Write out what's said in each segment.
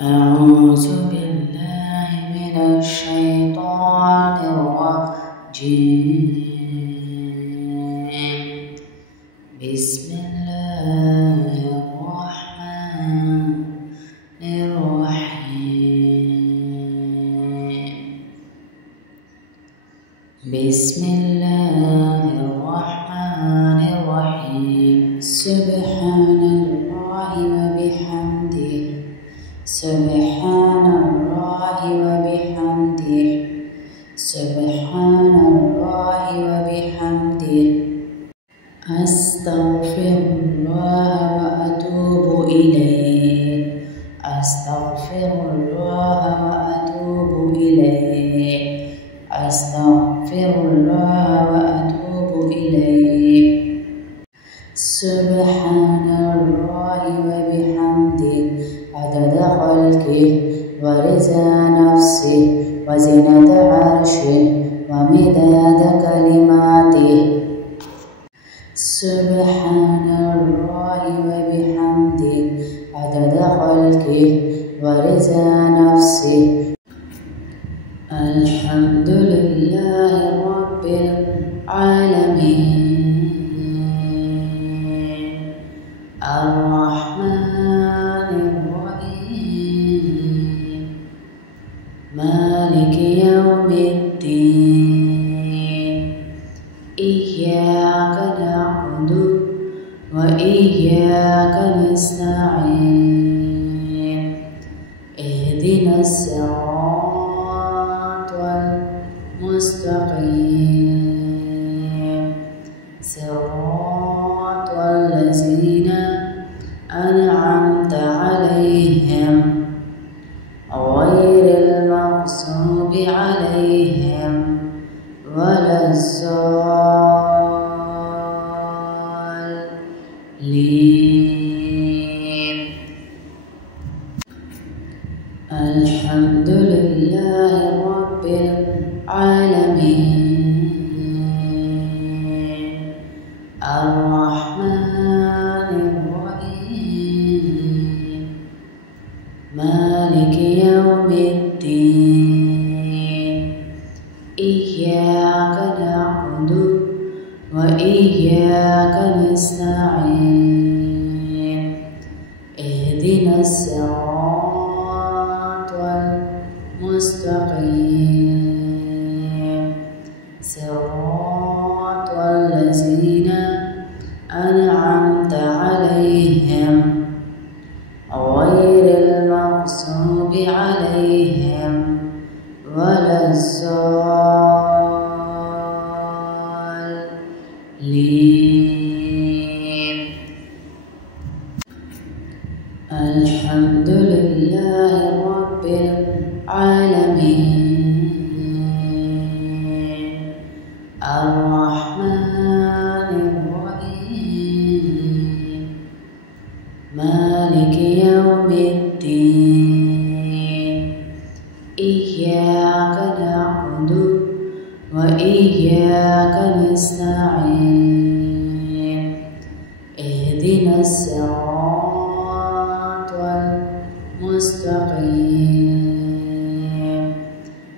أعوذ بالله من الشيطان الرجيم. بسم الله الرحمن الرحيم. بسم الله الرحمن الرحيم. سبحان الله وبحمده. سبحان الله وبحمده. سبحان الله وبحمده. أستغفر الله وأتوب إليه. أستغفر الله وأتوب إليه. أستغفر الله وأتوب إليه. سبحان الله وبحمده عدد خلقه ورضا نفسه وزنة عرشه ومداد كلماته. سبحان الله وبحمده عدد خلقه ورضا نفسه. الحمد لله رب العالمين. الرحمن الرحيم. مالك يوم الدين. إياك نعبد وإياك نستعين. اهدنا الصراط المستقيم. صراط الذين أنعمت عليهم غير المغضوب عليهم ولا الضالين. الحمد لله رب العالمين. الرحمن الرحيم. مالك يوم الدين. إياك نعبد وإياك نستعين. اهدنا الصراط المستقيم. صراط الذين أنعمت عليهم غير المغضوب عليهم ولا الضالين. الحمد لله رب العالمين. الرحمن الرحيم. مالك يوم الدين. إياك نعبد وإياك نستعين. اهدنا الصراط المستقيم.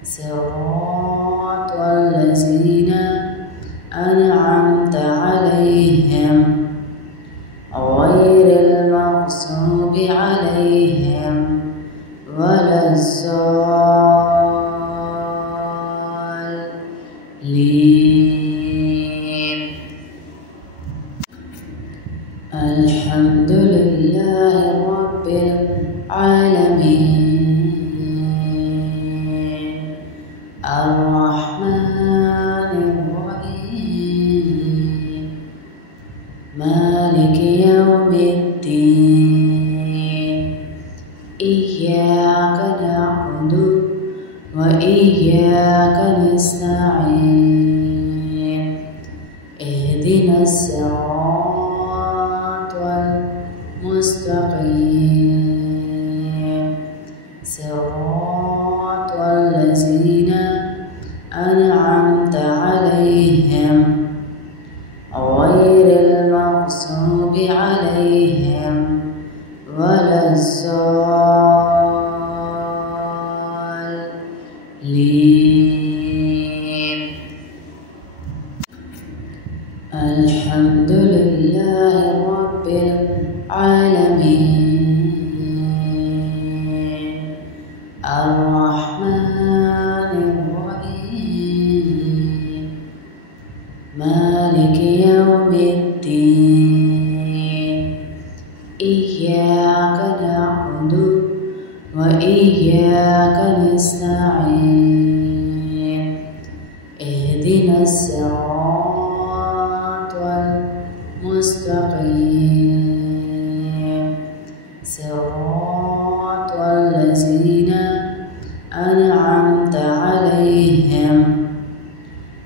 صراط الذين أنعمت عليهم غير المغضوب عليهم ولا الضالين. الحمد لله رب العالمين. الرحمن الرحيم. مالك يوم الدين. إياك نعبد وإياك نستعين. اهدنا الصراط المستقيم. صراط الذين أنعمت عليهم غير المغضوب عليهم ولا الضالين. وإياك نستعين اهدنا الصراط المستقيم صراط الذين أنعمت عليهم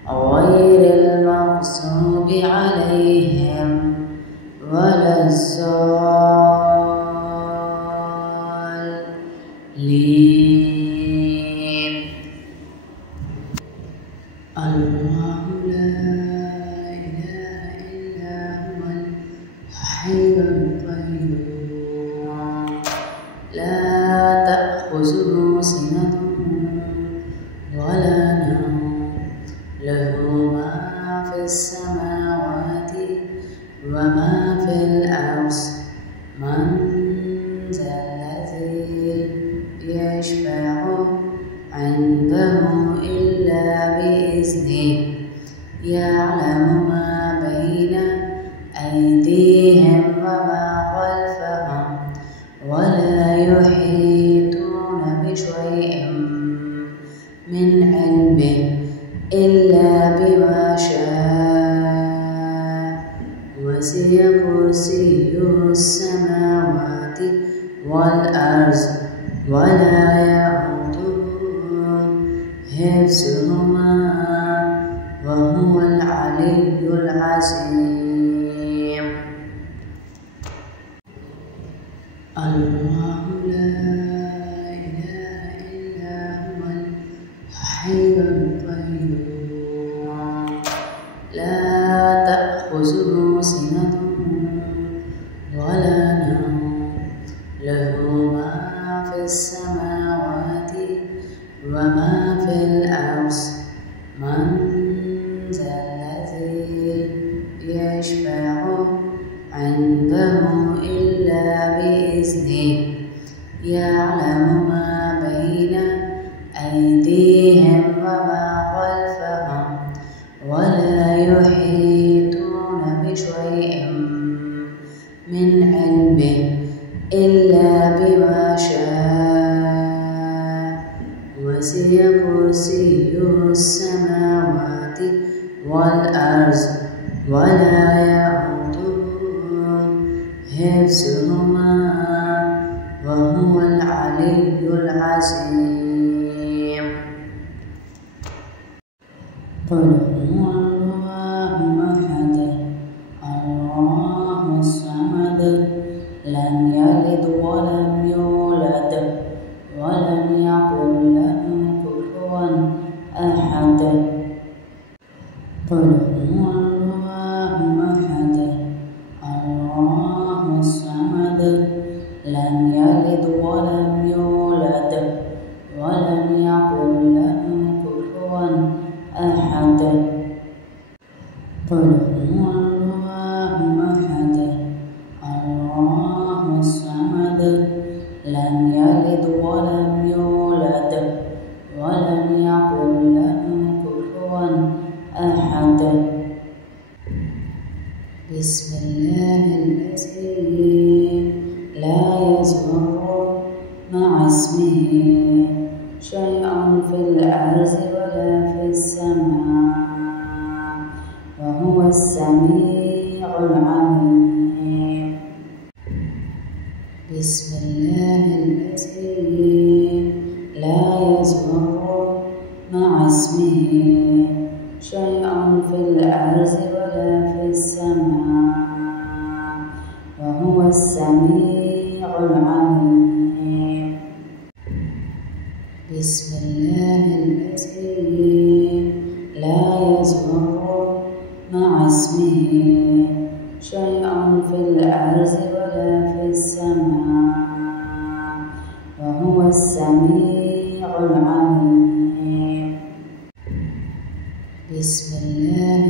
غير المغضوب عليهم ولا الضالين. الله لا إله إلا هو الحي القيوم لا تأخذه سنة ولا نوم له ما في السماوات وما في الأرض من ذا الذي يشفع عنده إلا بإذنه يعلم ما بين أيديهم وما خلفهم ولا يحيطون بشيء من علمه إلا بما شاء وسع كرسيه السماوات والأرض ولا يئوده حفظهما وهو العلي العظيم. الله لا إله إلا هو الحي القيوم لا تأخذه سنة ولا نوم له ما في السماوات وما في الأرض من ذا الذي يشفع عنده إلا بإذنه يعلم ما بين أيديهم وما خلفهم ولا يحيطون بشيء من علمه إلا بما شاء وسع كرسيه السماوات والأرض ولا يئوده حفظهما وهو العلي العظيم. قل هو الله أحد الله الصمد لم يلد ولم يولد ولم يكن له كفوا أحد. قل هو الله أحد الله الصمد لم يلد ولم يولد ولم يكن له كفوا أحد. قل هو الله أحد الله الصمد لم يلد ولم يولد ولم يكن له كفوا أحد. بسم الله الذي لا يضر مع اسمه شيء في الأرض ولا في السماء وهو السميع العليم. بسم الله الذي لا يضر مع اسمه شيء في الأرض ولا في السماء وهو السميع العليم. بسم الله الذي لا يضر مع اسمه شيء في الأرض ولا في السماء وهو السميع العليم. بسم الله